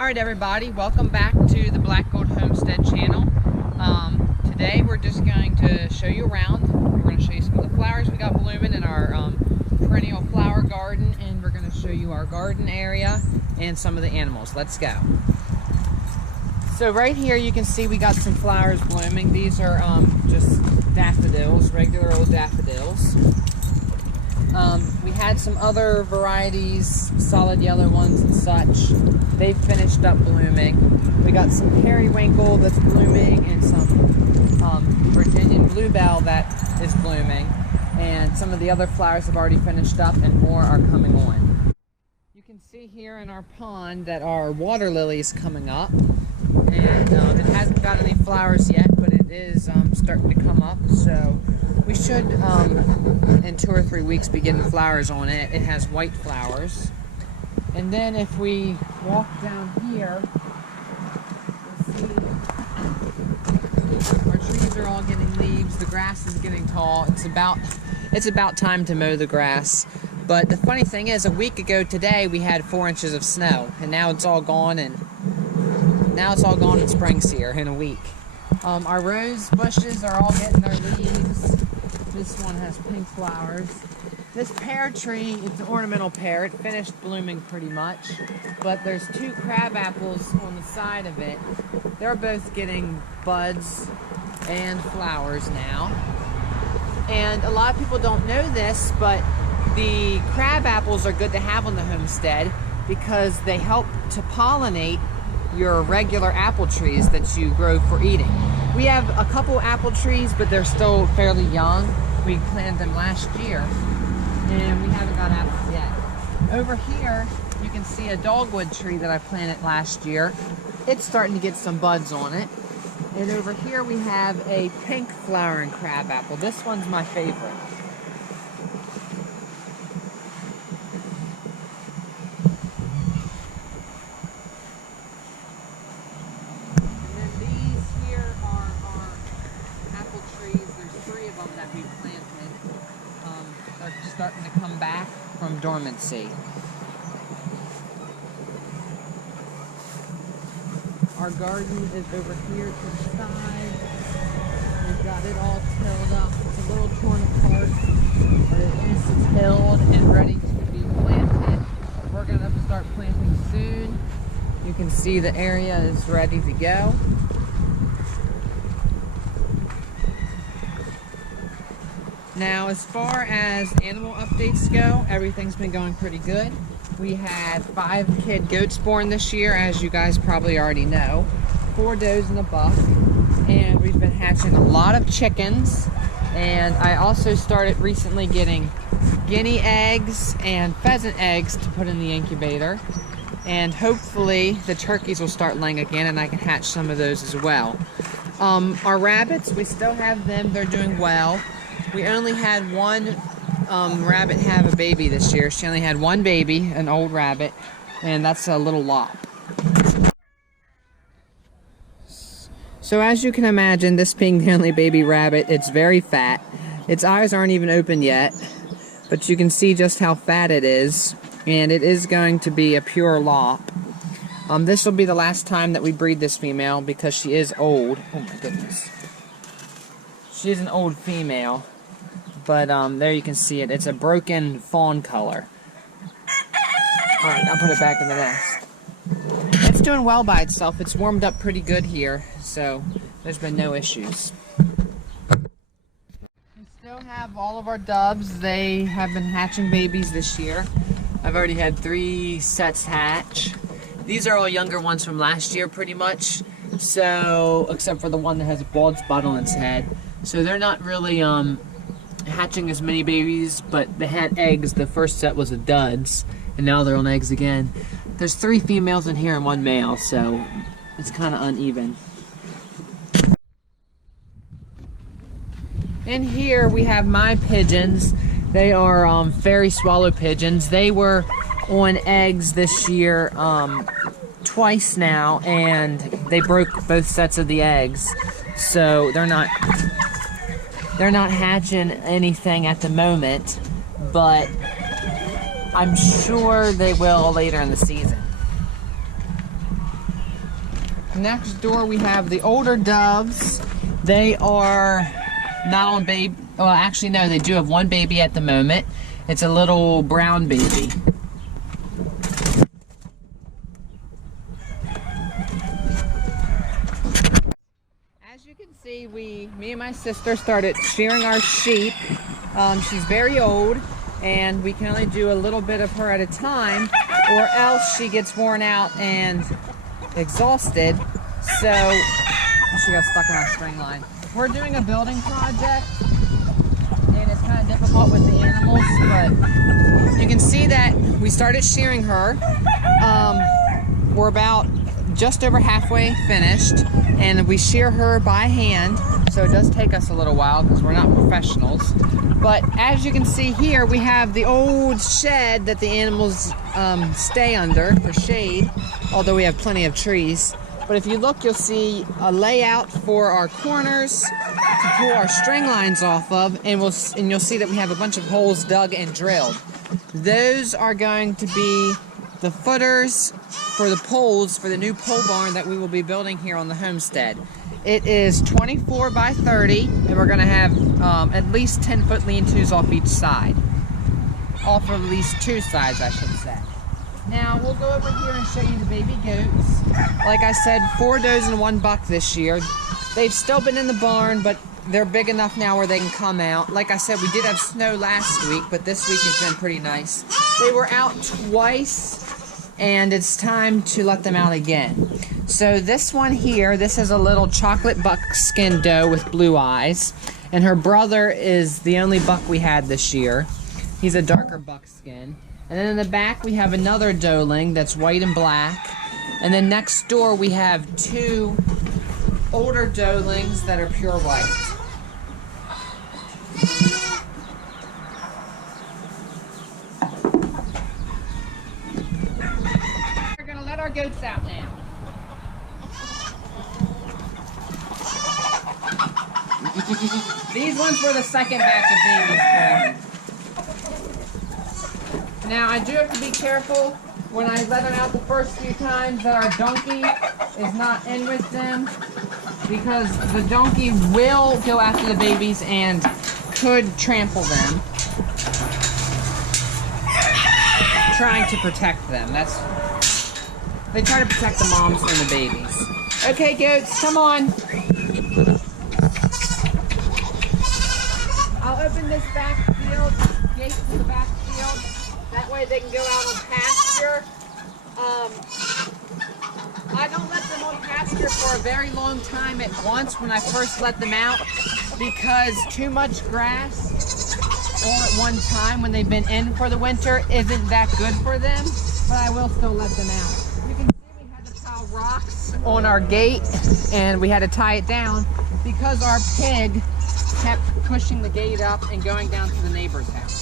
Alright everybody, welcome back to the Black Gold Homestead channel. Today we're just going to show you around. We're going to show you some of the flowers we got blooming in our perennial flower garden, and we're going to show you our garden area and some of the animals. Let's go. So right here you can see we got some flowers blooming. These are just daffodils, regular old daffodils. We had some other varieties, solid yellow ones and such. They've finished up blooming. We got some periwinkle that's blooming and some Virginian bluebell that is blooming. And some of the other flowers have already finished up and more are coming on. You can see here in our pond that our water lily is coming up. And it hasn't got any flowers yet, but it is starting to come up. So we should, in 2 or 3 weeks, be getting flowers on it. It has white flowers. And then if we walk down here, you'll see our trees are all getting leaves. The grass is getting tall. It's about time to mow the grass. But the funny thing is, a week ago today, we had 4 inches of snow. And now it's all gone, and spring's here in a week. Our rose bushes are all getting their leaves. This one has pink flowers. This pear tree, it's an ornamental pear. It finished blooming pretty much. But there's 2 crab apples on the side of it. They're both getting buds and flowers now. And a lot of people don't know this, but the crab apples are good to have on the homestead because they help to pollinate your regular apple trees that you grow for eating. We have a couple apple trees, but they're still fairly young. We planted them last year, and we haven't got apples yet. Over here, you can see a dogwood tree that I planted last year. It's starting to get some buds on it. And over here we have a pink flowering crab apple. This one's my favorite. That we planted. They're starting to come back from dormancy. Our garden is over here to the side. We've got it all tilled up. It's a little torn apart, but it is tilled and ready to be planted. We're going to start planting soon. You can see the area is ready to go. Now, as far as animal updates go, everything's been going pretty good. We had 5 kid goats born this year, as you guys probably already know. 4 does and a buck. And we've been hatching a lot of chickens. And I also started recently getting guinea eggs and pheasant eggs to put in the incubator. And hopefully the turkeys will start laying again and I can hatch some of those as well. Our rabbits, we still have them. They're doing well. We only had one rabbit have a baby this year. She only had 1 baby, an old rabbit, and that's a little lop. So as you can imagine, this being the only baby rabbit, it's very fat. Its eyes aren't even open yet, but you can see just how fat it is, and it is going to be a pure lop. This will be the last time that we breed this female because she is old. Oh my goodness. She's an old female. But there you can see it. It's a broken fawn color. Alright, I'll put it back in the nest. It's doing well by itself. It's warmed up pretty good here, so there's been no issues. We still have all of our doves. They have been hatching babies this year. I've already had 3 sets hatch. These are all younger ones from last year pretty much. So, except for the one that has a bald spot on its head. So they're not really hatching as many babies, but they had eggs. The first set was a duds, and now they're on eggs again. There's 3 females in here and 1 male, so it's kind of uneven. In here we have my pigeons. They are fairy swallow pigeons. They were on eggs this year twice now, and they broke both sets of the eggs, so they're not hatching anything at the moment, but I'm sure they will later in the season. Next door we have the older doves. They are not on baby. Well, actually no, they do have one baby at the moment. It's a little brown baby. As you can see, me and my sister started shearing our sheep. She's very old, and we can only do a little bit of her at a time, or else she gets worn out and exhausted. So she got stuck on our string line. We're doing a building project, and it's kind of difficult with the animals, but you can see that we started shearing her. We're about just over halfway finished, and we shear her by hand, so it does take us a little while because we're not professionals. But as you can see here, we have the old shed that the animals stay under for shade, although we have plenty of trees. But if you look, you'll see a layout for our corners to pull our string lines off of, and you'll see that we have a bunch of holes dug and drilled. Those are going to be the footers for the poles for the new pole barn that we will be building here on the homestead. It is 24 by 30, and we're going to have at least 10-foot lean-tos off each side. Off of at least two sides, I should say. Now, we'll go over here and show you the baby goats. Like I said, 4 does and 1 buck this year. They've still been in the barn, but they're big enough now where they can come out. Like I said, we did have snow last week, but this week has been pretty nice. They were out twice, and it's time to let them out again. So this one here, this is a little chocolate buckskin doe with blue eyes, and her brother is the only buck we had this year. He's a darker buckskin. And then in the back we have another doeling that's white and black. And then next door we have 2 older doelings that are pure white. We're gonna let our goats out now. These ones were the second batch of babies. Now, I do have to be careful when I let them out the first few times that our donkey is not in with them, because the donkey will go after the babies and could trample them, trying to protect them. They try to protect the moms from the babies. Okay, goats, come on. I'll open this back field, gate to the back field. That way they can go out on pasture. I don't let them on pasture for a very long time at once when I first let them out, because too much grass all at one time when they've been in for the winter isn't that good for them, but I will still let them out. You can see we had to pile rocks on our gate, and we had to tie it down because our pig kept pushing the gate up and going down to the neighbor's house.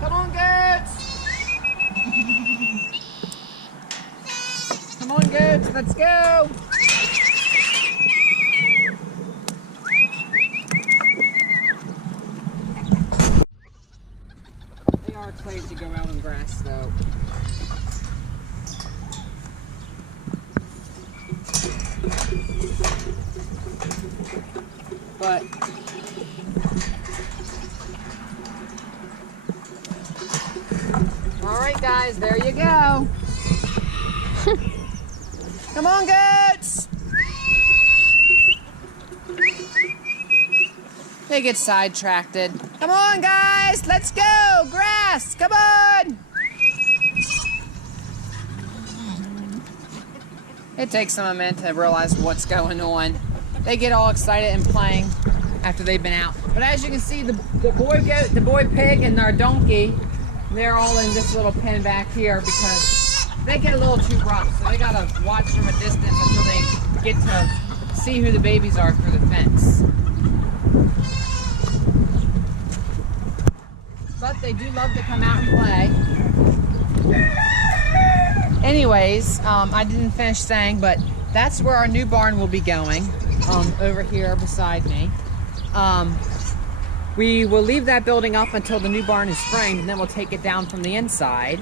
Come on, goats! Come on, goats, let's go! They are trained to go out on grass, though. But all right, guys, there you go. Come on, goats. They get sidetracked. Come on, guys, let's go. Grass, come on. It takes them a minute to realize what's going on. They get all excited and playing after they've been out. But as you can see, the boy goat, the boy pig, and our donkey, they're all in this little pen back here because they get a little too rough. So they gotta watch from a distance until they get to see who the babies are through the fence. But they do love to come out and play. Anyways, I didn't finish saying, but that's where our new barn will be going, over here beside me. We will leave that building up until the new barn is framed, and then we'll take it down from the inside.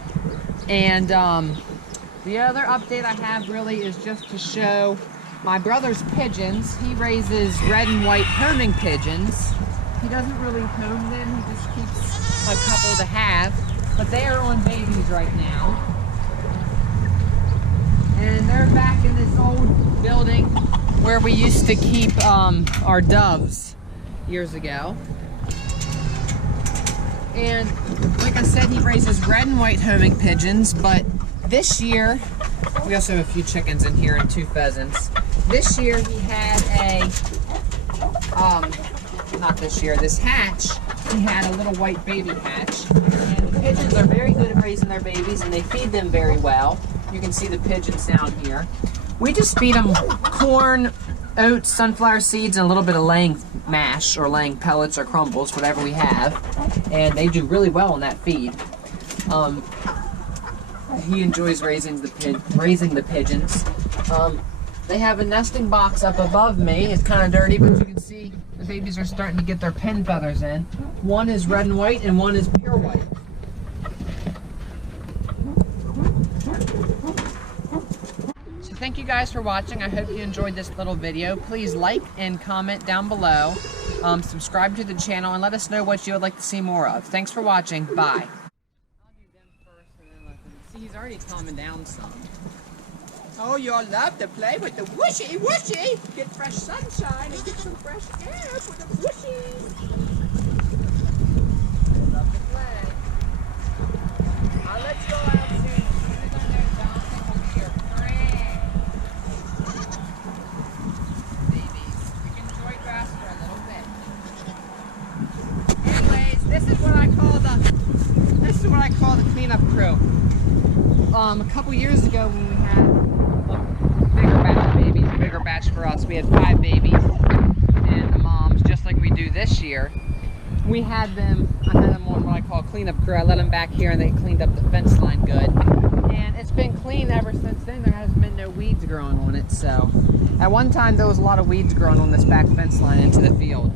And The other update I have really is just to show my brother's pigeons. He raises red and white homing pigeons. He doesn't really home them, he just keeps a couple to have. But they are on babies right now. And they're back in this old building where we used to keep our doves years ago. And like I said, he raises red and white homing pigeons, but this year, we also have a few chickens in here and 2 pheasants. This year he had not this year, this hatch, he had a little white baby hatch. And the pigeons are very good at raising their babies and they feed them very well. You can see the pigeons down here. We just feed them corn, oats, sunflower seeds, and a little bit of laying mash or laying pellets or crumbles, whatever we have. And they do really well on that feed. He enjoys raising the pigeons. They have a nesting box up above me. It's kind of dirty, but you can see the babies are starting to get their pin feathers in. One is red and white and one is pure white. So thank you guys for watching. I hope you enjoyed this little video. Please like and comment down below. Subscribe to the channel and let us know what you would like to see more of. Thanks for watching. Bye. See, he's already calming down some. Oh, you all love to play with the whooshy whooshy. Get fresh sunshine and get some fresh air for the whooshy. They love to play. Let's go out soon. As soon as I know Jonathan will be your friend. Babies, we can enjoy grass for a little bit. Anyways, this is what I call the cleanup crew. A couple years ago when we had a bigger batch of babies, a bigger batch for us, we had 5 babies and the moms, just like we do this year. I had them on what I call cleanup crew. I let them back here and they cleaned up the fence line good. And it's been clean ever since then. There has been no weeds growing on it. So at one time there was a lot of weeds growing on this back fence line into the field.